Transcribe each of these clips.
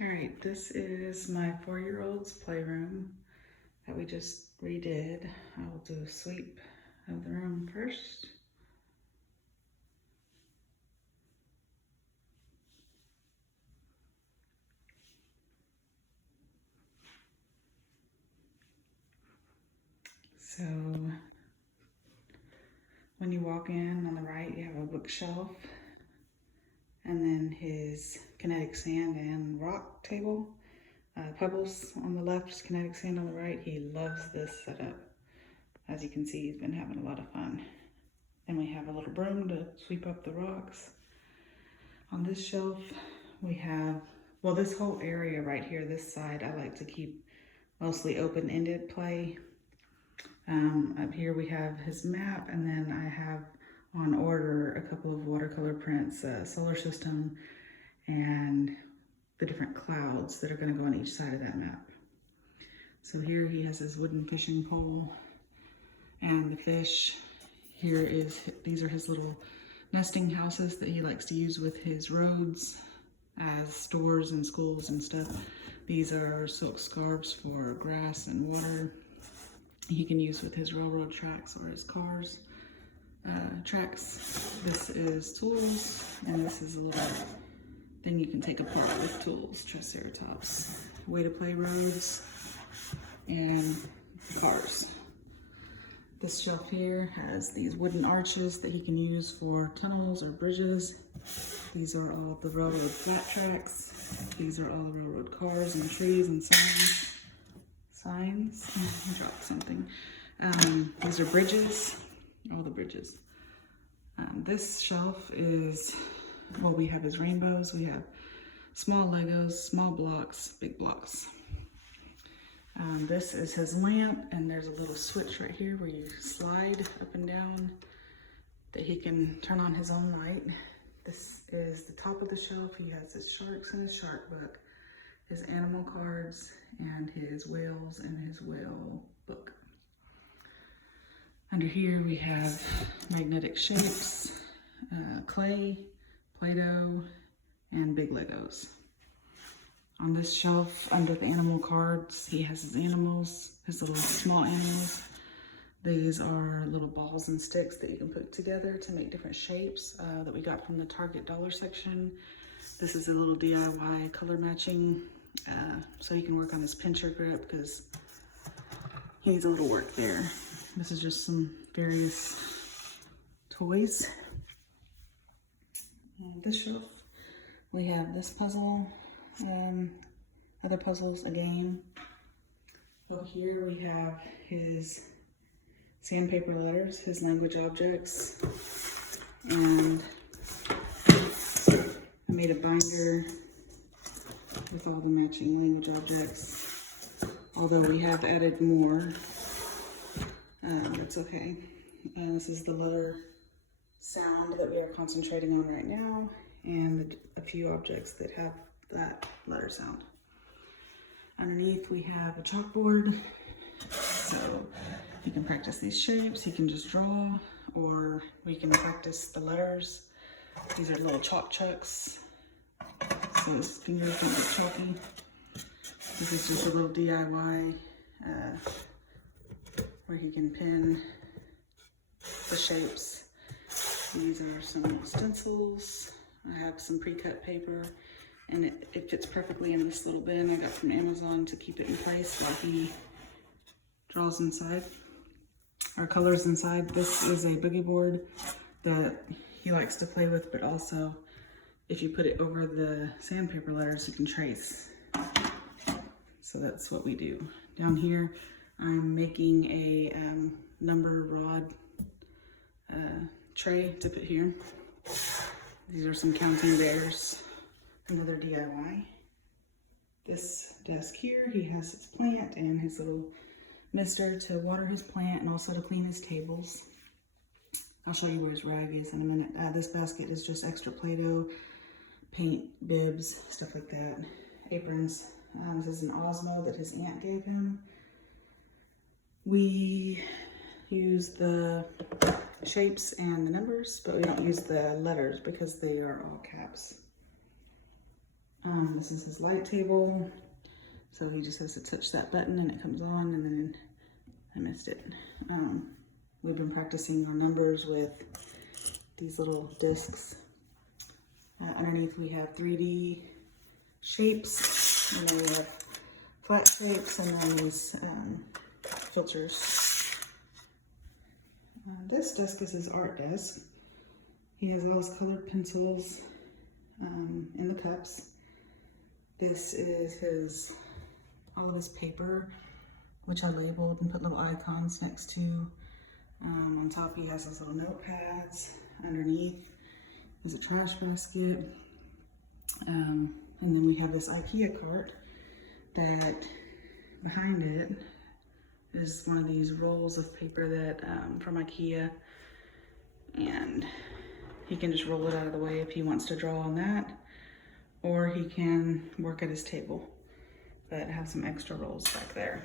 All right, this is my 4-year-old's playroom that we just redid. I will do a sweep of the room first. So when you walk in on the right, you have a bookshelf, and then his kinetic sand and rock table. Pebbles on the left, kinetic sand on the right. He loves this setup. As you can see, he's been having a lot of fun. And we have a little broom to sweep up the rocks. On this shelf, we have, well, this whole area right here, this side, I like to keep mostly open-ended play. Up here we have his map, and then I have on order a couple of watercolor prints, solar system, and the different clouds that are going to go on each side of that map. So here he has his wooden fishing pole and the fish. These are his little nesting houses that he likes to use with his roads as stores and schools and stuff. These are silk scarves for grass and water he can use with his railroad tracks or his cars tracks. This is tools, and this is a little thing you can take apart with tools, triceratops, way to play roads, and cars. This shelf here has these wooden arches that he can use for tunnels or bridges. These are all the railroad flat tracks. These are all the railroad cars and trees and signs. I dropped something. These are bridges, all the bridges. This shelf is, well, we have his rainbows. We have small Legos, small blocks, big blocks. This is his lamp, and there's a little switch right here where you slide up and down that he can turn on his own light. This is the top of the shelf. He has his sharks in his shark book, his animal cards, and his whales in his whale book. Under here we have magnetic shapes, clay, Play-Doh, and big Legos. On this shelf, under the animal cards, he has his animals, his little small animals. These are little balls and sticks that you can put together to make different shapes that we got from the Target dollar section. This is a little DIY color matching, so he can work on his pincher grip because he needs a little work there. This is just some various toys. On this shelf, we have this puzzle, other puzzles, a game. Over here we have his sandpaper letters, his language objects, and I made a binder with all the matching language objects, although we have added more. It's okay. And this is the letter sound that we are concentrating on right now, and a few objects that have that letter sound. Underneath we have a chalkboard, so he can practice these shapes. He can just draw, or we can practice the letters. These are little chalk chucks, so his fingers don't get chalky. This is just a little DIY where he can pin the shapes. These are some stencils. I have some pre-cut paper, and it fits perfectly in this little bin I got from Amazon to keep it in place while he draws inside, or colors inside. This is a boogie board that he likes to play with, but also if you put it over the sandpaper letters, you can trace. So that's what we do. Down here, I'm making a number rod tray to put here. These are some counting bears, another DIY. This desk here, he has his plant and his little mister to water his plant and also to clean his tables. I'll show you where his rag is in a minute. This basket is just extra Play-Doh, paint, bibs, stuff like that, aprons. This is an Osmo that his aunt gave him. We use the shapes and the numbers, but we don't use the letters because they are all caps. This is his light table. So he just has to touch that button and it comes on, and then I missed it. We've been practicing our numbers with these little discs. Underneath we have 3D shapes, and then we have flat shapes, and then these filters. This desk is his art desk. He has all his colored pencils in the cups. This is all of his paper, which I labeled and put little icons next to. On top he has his little notepads. Underneath is a trash basket. And then we have this IKEA cart that behind it is one of these rolls of paper that from IKEA, and he can just roll it out of the way if he wants to draw on that, or he can work at his table, but have some extra rolls back there.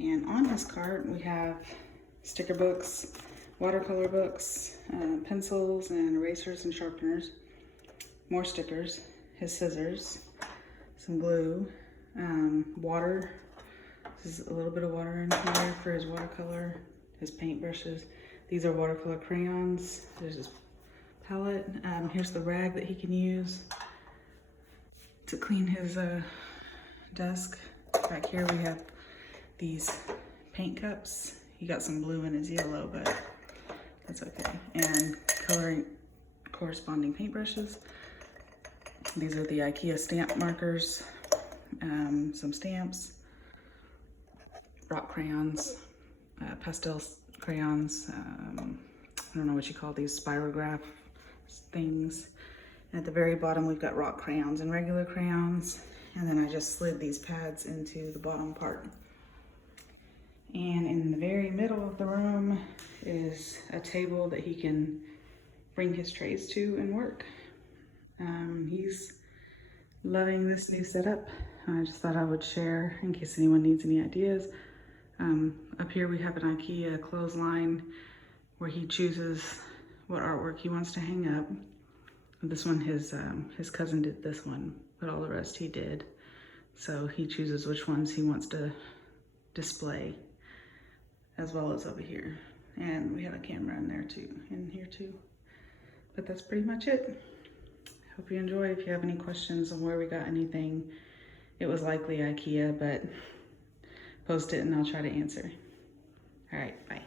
And on his cart we have sticker books, watercolor books, pencils and erasers and sharpeners, more stickers, his scissors, some glue, water. This is a little bit of water in here for his watercolor, his paintbrushes. These are watercolor crayons. There's his palette. Here's the rag that he can use to clean his desk. Back here we have these paint cups. He got some blue in his yellow, but that's okay. And coloring corresponding paintbrushes. These are the IKEA stamp markers, some stamps, rock crayons, pastel crayons, I don't know what you call these, spirograph things. And at the very bottom we've got rock crayons and regular crayons, and then I just slid these pads into the bottom part. And in the very middle of the room is a table that he can bring his trays to and work. He's loving this new setup. I just thought I would share in case anyone needs any ideas. Up here we have an IKEA clothesline where he chooses what artwork he wants to hang up. This one, his cousin did this one, but all the rest he did. So he chooses which ones he wants to display, as well as over here. And we have a camera in there too, in here too. But that's pretty much it. Hope you enjoy. If you have any questions on where we got anything, it was likely IKEA, but post it and I'll try to answer. All right, bye.